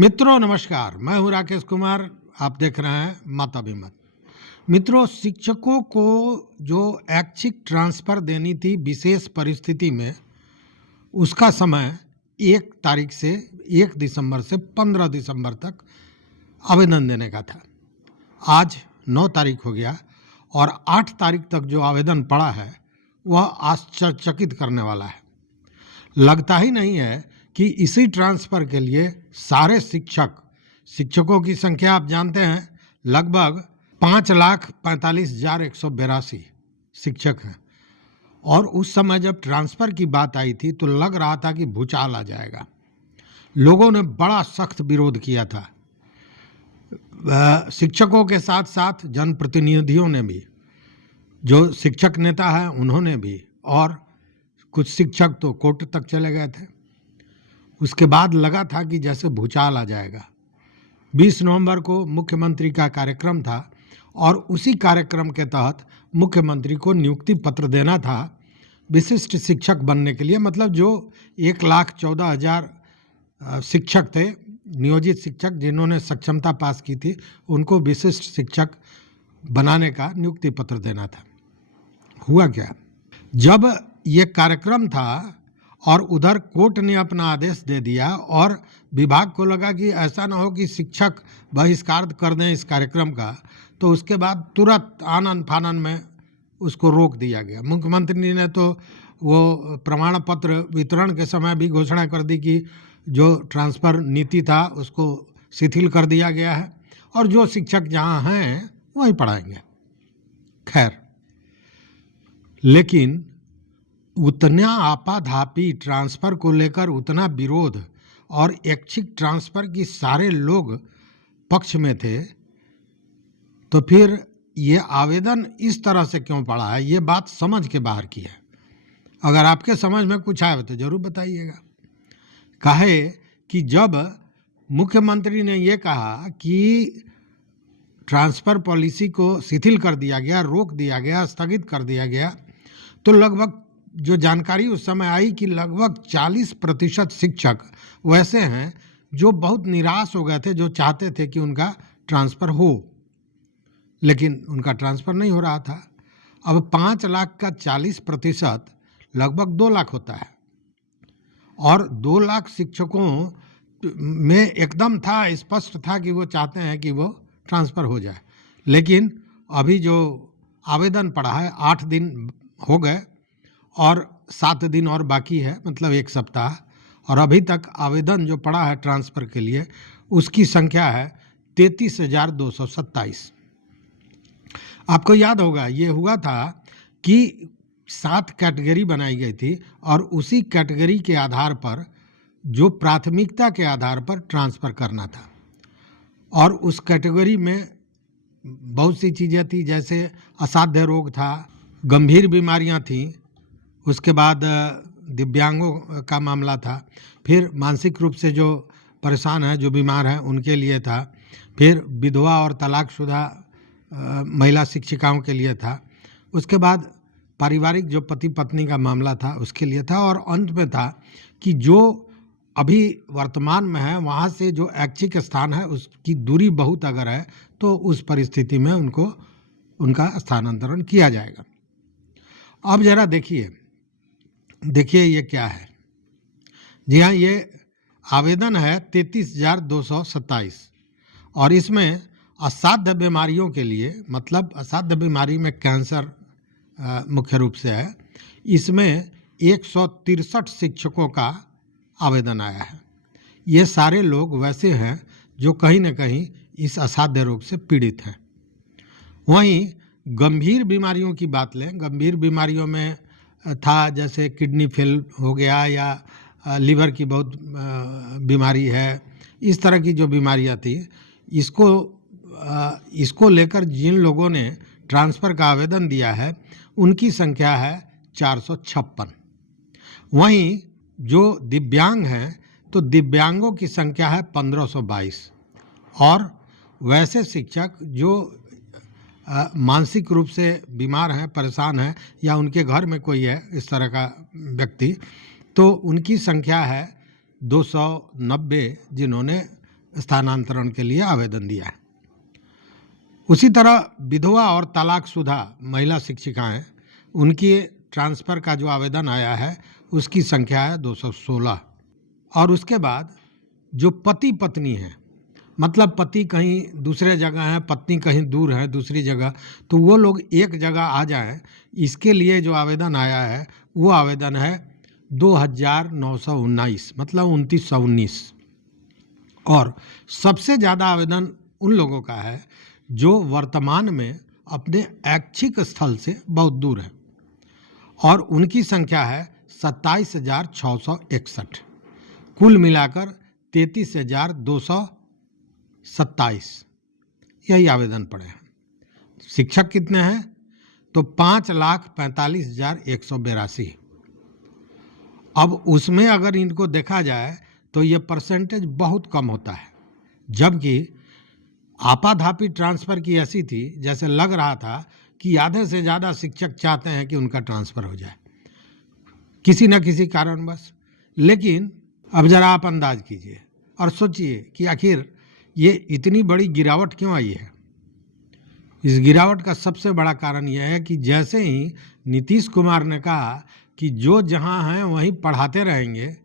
मित्रों नमस्कार, मैं हूं राकेश कुमार। आप देख रहे हैं माता विमत। मित्रों, शिक्षकों को जो ऐच्छिक ट्रांसफर देनी थी विशेष परिस्थिति में, उसका समय 1 तारीख से 1 दिसंबर से 15 दिसंबर तक आवेदन देने का था। आज 9 तारीख हो गया और 8 तारीख तक जो आवेदन पड़ा है वह आश्चर्यचकित करने वाला है। लगता ही नहीं है कि इसी ट्रांसफ़र के लिए सारे शिक्षकों की संख्या आप जानते हैं, लगभग 5,45,182 शिक्षक हैं। और उस समय जब ट्रांसफ़र की बात आई थी तो लग रहा था कि भूचाल आ जाएगा। लोगों ने बड़ा सख्त विरोध किया था, शिक्षकों के साथ साथ जनप्रतिनिधियों ने भी, जो शिक्षक नेता हैं उन्होंने भी, और कुछ शिक्षक तो कोर्ट तक चले गए थे। उसके बाद लगा था कि जैसे भूचाल आ जाएगा। 20 नवंबर को मुख्यमंत्री का कार्यक्रम था और उसी कार्यक्रम के तहत मुख्यमंत्री को नियुक्ति पत्र देना था विशिष्ट शिक्षक बनने के लिए। मतलब जो 1,14,000 शिक्षक थे, नियोजित शिक्षक जिन्होंने सक्षमता पास की थी, उनको विशिष्ट शिक्षक बनाने का नियुक्ति पत्र देना था। हुआ क्या, जब ये कार्यक्रम था और उधर कोर्ट ने अपना आदेश दे दिया और विभाग को लगा कि ऐसा ना हो कि शिक्षक बहिष्कार कर दें इस कार्यक्रम का, तो उसके बाद तुरंत आनन फानन में उसको रोक दिया गया। मुख्यमंत्री ने तो वो प्रमाण पत्र वितरण के समय भी घोषणा कर दी कि जो ट्रांसफ़र नीति था उसको शिथिल कर दिया गया है और जो शिक्षक जहाँ हैं वहीं पढ़ाएंगे। खैर, लेकिन उतना आपाधापी ट्रांसफ़र को लेकर उतना विरोध और ऐच्छिक ट्रांसफ़र की सारे लोग पक्ष में थे, तो फिर ये आवेदन इस तरह से क्यों पड़ा है, ये बात समझ के बाहर की है। अगर आपके समझ में कुछ आए तो ज़रूर बताइएगा। कहे कि जब मुख्यमंत्री ने ये कहा कि ट्रांसफ़र पॉलिसी को शिथिल कर दिया गया, रोक दिया गया, स्थगित कर दिया गया, तो लगभग जो जानकारी उस समय आई कि लगभग 40% शिक्षक वैसे हैं जो बहुत निराश हो गए थे, जो चाहते थे कि उनका ट्रांसफ़र हो, लेकिन उनका ट्रांसफ़र नहीं हो रहा था। अब 5 लाख का 40% लगभग 2 लाख होता है और 2 लाख शिक्षकों में एकदम था, स्पष्ट था कि वो चाहते हैं कि वो ट्रांसफ़र हो जाए। लेकिन अभी जो आवेदन पड़ा है 8 दिन हो गए और 7 दिन और बाकी है, मतलब 1 सप्ताह, और अभी तक आवेदन जो पड़ा है ट्रांसफ़र के लिए उसकी संख्या है 33,227। आपको याद होगा ये हुआ था कि 7 कैटेगरी बनाई गई थी और उसी कैटेगरी के आधार पर जो प्राथमिकता के आधार पर ट्रांसफ़र करना था, और उस कैटेगरी में बहुत सी चीज़ें थी, जैसे असाध्य रोग था, गंभीर बीमारियां थीं, उसके बाद दिव्यांगों का मामला था, फिर मानसिक रूप से जो परेशान है, जो बीमार हैं उनके लिए था, फिर विधवा और तलाकशुदा महिला शिक्षिकाओं के लिए था, उसके बाद पारिवारिक जो पति पत्नी का मामला था उसके लिए था, और अंत में था कि जो अभी वर्तमान में है वहाँ से जो ऐच्छिक स्थान है उसकी दूरी बहुत अगर है तो उस परिस्थिति में उनको उनका स्थानांतरण किया जाएगा। अब जरा देखिए ये क्या है। जी हाँ, ये आवेदन है 33,227 और इसमें असाध्य बीमारियों के लिए, मतलब असाध्य बीमारी में कैंसर मुख्य रूप से है, इसमें 163 शिक्षकों का आवेदन आया है। ये सारे लोग वैसे हैं जो कहीं न कहीं इस असाध्य रोग से पीड़ित हैं। वहीं गंभीर बीमारियों की बात लें, गंभीर बीमारियों में था जैसे किडनी फेल हो गया या लीवर की बहुत बीमारी है, इस तरह की जो बीमारियां थी, इसको लेकर जिन लोगों ने ट्रांसफ़र का आवेदन दिया है उनकी संख्या है 456। वहीं जो दिव्यांग हैं तो दिव्यांगों की संख्या है 1522, और वैसे शिक्षक जो मानसिक रूप से बीमार हैं, परेशान हैं, या उनके घर में कोई है इस तरह का व्यक्ति, तो उनकी संख्या है 290 जिन्होंने स्थानांतरण के लिए आवेदन दिया है। उसी तरह विधवा और तलाकशुदा महिला शिक्षिकाएं, उनकी ट्रांसफ़र का जो आवेदन आया है उसकी संख्या है 216। और उसके बाद जो पति पत्नी हैं, मतलब पति कहीं दूसरे जगह है, पत्नी कहीं दूर है दूसरी जगह, तो वो लोग एक जगह आ जाएं, इसके लिए जो आवेदन आया है वो आवेदन है 2919, मतलब 2919। और सबसे ज़्यादा आवेदन उन लोगों का है जो वर्तमान में अपने ऐच्छिक स्थल से बहुत दूर है, और उनकी संख्या है 27,661। कुल मिलाकर 33,227 यही आवेदन पड़े हैं। शिक्षक कितने हैं? तो 5,45,182। अब उसमें अगर इनको देखा जाए तो ये परसेंटेज बहुत कम होता है, जबकि आपाधापी ट्रांसफ़र की ऐसी थी जैसे लग रहा था कि आधे से ज़्यादा शिक्षक चाहते हैं कि उनका ट्रांसफ़र हो जाए किसी न किसी कारणवश। लेकिन अब ज़रा आप अंदाज कीजिए और सोचिए कि आखिर ये इतनी बड़ी गिरावट क्यों आई है। इस गिरावट का सबसे बड़ा कारण यह है कि जैसे ही नीतीश कुमार ने कहा कि जो जहाँ हैं वहीं पढ़ाते रहेंगे,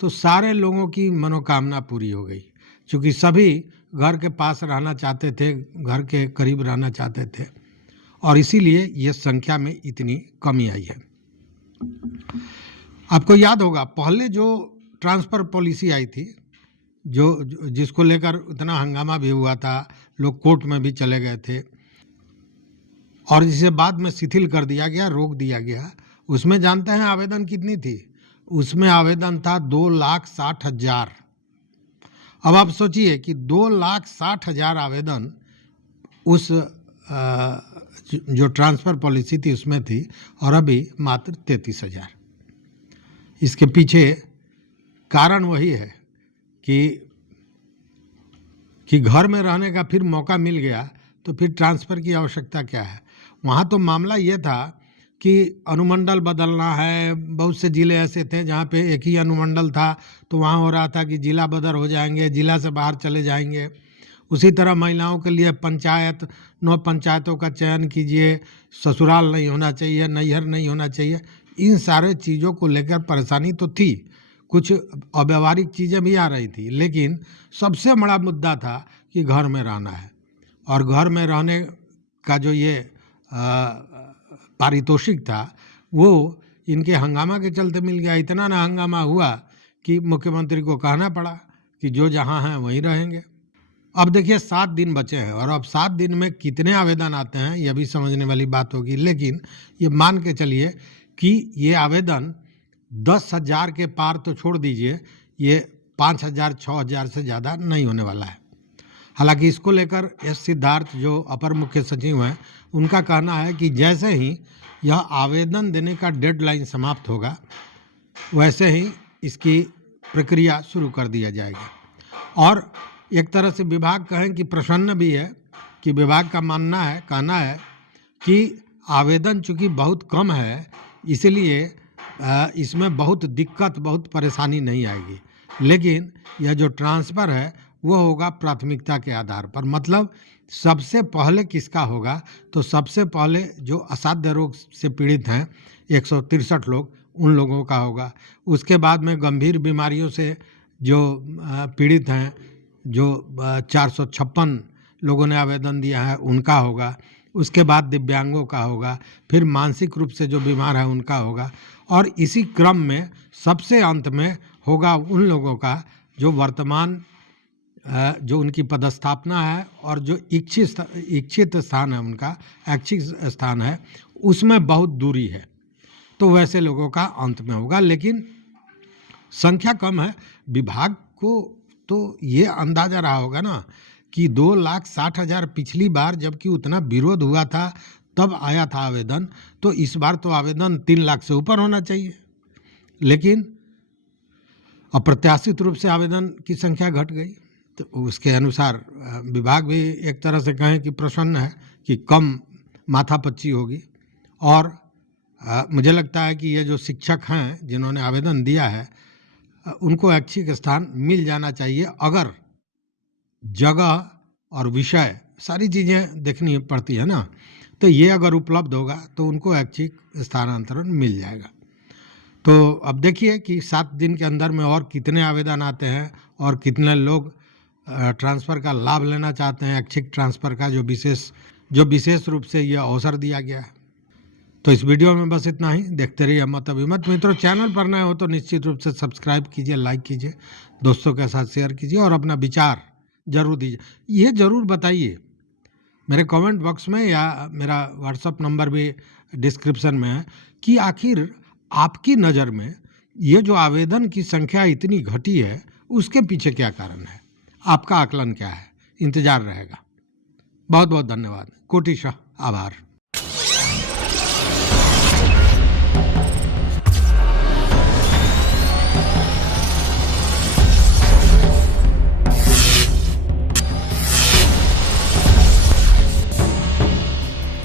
तो सारे लोगों की मनोकामना पूरी हो गई, क्योंकि सभी घर के पास रहना चाहते थे, घर के करीब रहना चाहते थे, और इसीलिए ये संख्या में इतनी कमी आई है। आपको याद होगा पहले जो ट्रांसफ़र पॉलिसी आई थी, जिसको लेकर इतना हंगामा भी हुआ था, लोग कोर्ट में भी चले गए थे, और जिसे बाद में शिथिल कर दिया गया, रोक दिया गया। उसमें जानते हैं आवेदन कितनी थी? उसमें आवेदन था 2,60,000। अब आप सोचिए कि 2,60,000 आवेदन उस जो ट्रांसफ़र पॉलिसी थी उसमें थी, और अभी मात्र 33,000। इसके पीछे कारण वही है कि घर में रहने का फिर मौका मिल गया, तो फिर ट्रांसफ़र की आवश्यकता क्या है। वहाँ तो मामला ये था कि अनुमंडल बदलना है। बहुत से ज़िले ऐसे थे जहाँ पे एक ही अनुमंडल था, तो वहाँ हो रहा था कि ज़िला बदर हो जाएंगे, ज़िला से बाहर चले जाएंगे। उसी तरह महिलाओं के लिए पंचायत, 9 पंचायतों का चयन कीजिए, ससुराल नहीं होना चाहिए, नैहर नहीं होना चाहिए। इन सारे चीज़ों को लेकर परेशानी तो थी, कुछ अव्यावहारिक चीज़ें भी आ रही थी, लेकिन सबसे बड़ा मुद्दा था कि घर में रहना है। और घर में रहने का जो ये पारितोषिक था वो इनके हंगामा के चलते मिल गया। इतना ना हंगामा हुआ कि मुख्यमंत्री को कहना पड़ा कि जो जहाँ हैं वहीं रहेंगे। अब देखिए 7 दिन बचे हैं, और अब 7 दिन में कितने आवेदन आते हैं यह भी समझने वाली बात होगी। लेकिन ये मान के चलिए कि ये आवेदन 10,000 के पार तो छोड़ दीजिए, ये 5,000 6,000 से ज़्यादा नहीं होने वाला है। हालांकि इसको लेकर एस सिद्धार्थ जो अपर मुख्य सचिव हैं, उनका कहना है कि जैसे ही यह आवेदन देने का डेडलाइन समाप्त होगा, वैसे ही इसकी प्रक्रिया शुरू कर दिया जाएगा। और एक तरह से विभाग कहें कि प्रसन्न भी है कि विभाग का कहना है कि आवेदन चूँकि बहुत कम है, इसलिए इसमें बहुत दिक्कत, बहुत परेशानी नहीं आएगी। लेकिन यह जो ट्रांसफ़र है वो होगा प्राथमिकता के आधार पर। मतलब सबसे पहले किसका होगा? तो सबसे पहले जो असाध्य रोग से पीड़ित हैं 163 लोग, उन लोगों का होगा। उसके बाद में गंभीर बीमारियों से जो पीड़ित हैं, जो 456 लोगों ने आवेदन दिया है, उनका होगा। उसके बाद दिव्यांगों का होगा, फिर मानसिक रूप से जो बीमार है उनका होगा, और इसी क्रम में सबसे अंत में होगा उन लोगों का जो वर्तमान जो उनकी पदस्थापना है और जो इच्छित स्थान है, उनका ऐच्छिक स्थान है, उसमें बहुत दूरी है, तो वैसे लोगों का अंत में होगा। लेकिन संख्या कम है। विभाग को तो ये अंदाजा रहा होगा ना कि 2,60,000 पिछली बार जबकि उतना विरोध हुआ था तब आया था आवेदन, तो इस बार तो आवेदन 3 लाख से ऊपर होना चाहिए। लेकिन अप्रत्याशित रूप से आवेदन की संख्या घट गई, तो उसके अनुसार विभाग भी एक तरह से कहें कि प्रसन्न है कि कम माथापच्ची होगी। और मुझे लगता है कि ये जो शिक्षक हैं जिन्होंने आवेदन दिया है, उनको ऐच्छिक स्थान मिल जाना चाहिए, अगर जगह और विषय सारी चीज़ें देखनी पड़ती है ना, तो ये अगर उपलब्ध होगा तो उनको ऐच्छिक स्थानांतरण मिल जाएगा। तो अब देखिए कि 7 दिन के अंदर में और कितने आवेदन आते हैं और कितने लोग ट्रांसफ़र का लाभ लेना चाहते हैं, ऐच्छिक ट्रांसफ़र का जो विशेष रूप से ये अवसर दिया गया है। तो इस वीडियो में बस इतना ही। देखते रहिए मत अभिमत। मित्रों, चैनल पर नए हो तो निश्चित रूप से सब्सक्राइब कीजिए, लाइक कीजिए, दोस्तों के साथ शेयर कीजिए और अपना विचार जरूर दीजिए। ये जरूर बताइए मेरे कमेंट बॉक्स में, या मेरा व्हाट्सअप नंबर भी डिस्क्रिप्शन में है, कि आखिर आपकी नज़र में ये जो आवेदन की संख्या इतनी घटी है उसके पीछे क्या कारण है, आपका आकलन क्या है। इंतजार रहेगा। बहुत बहुत धन्यवाद। कोटिशः आभार।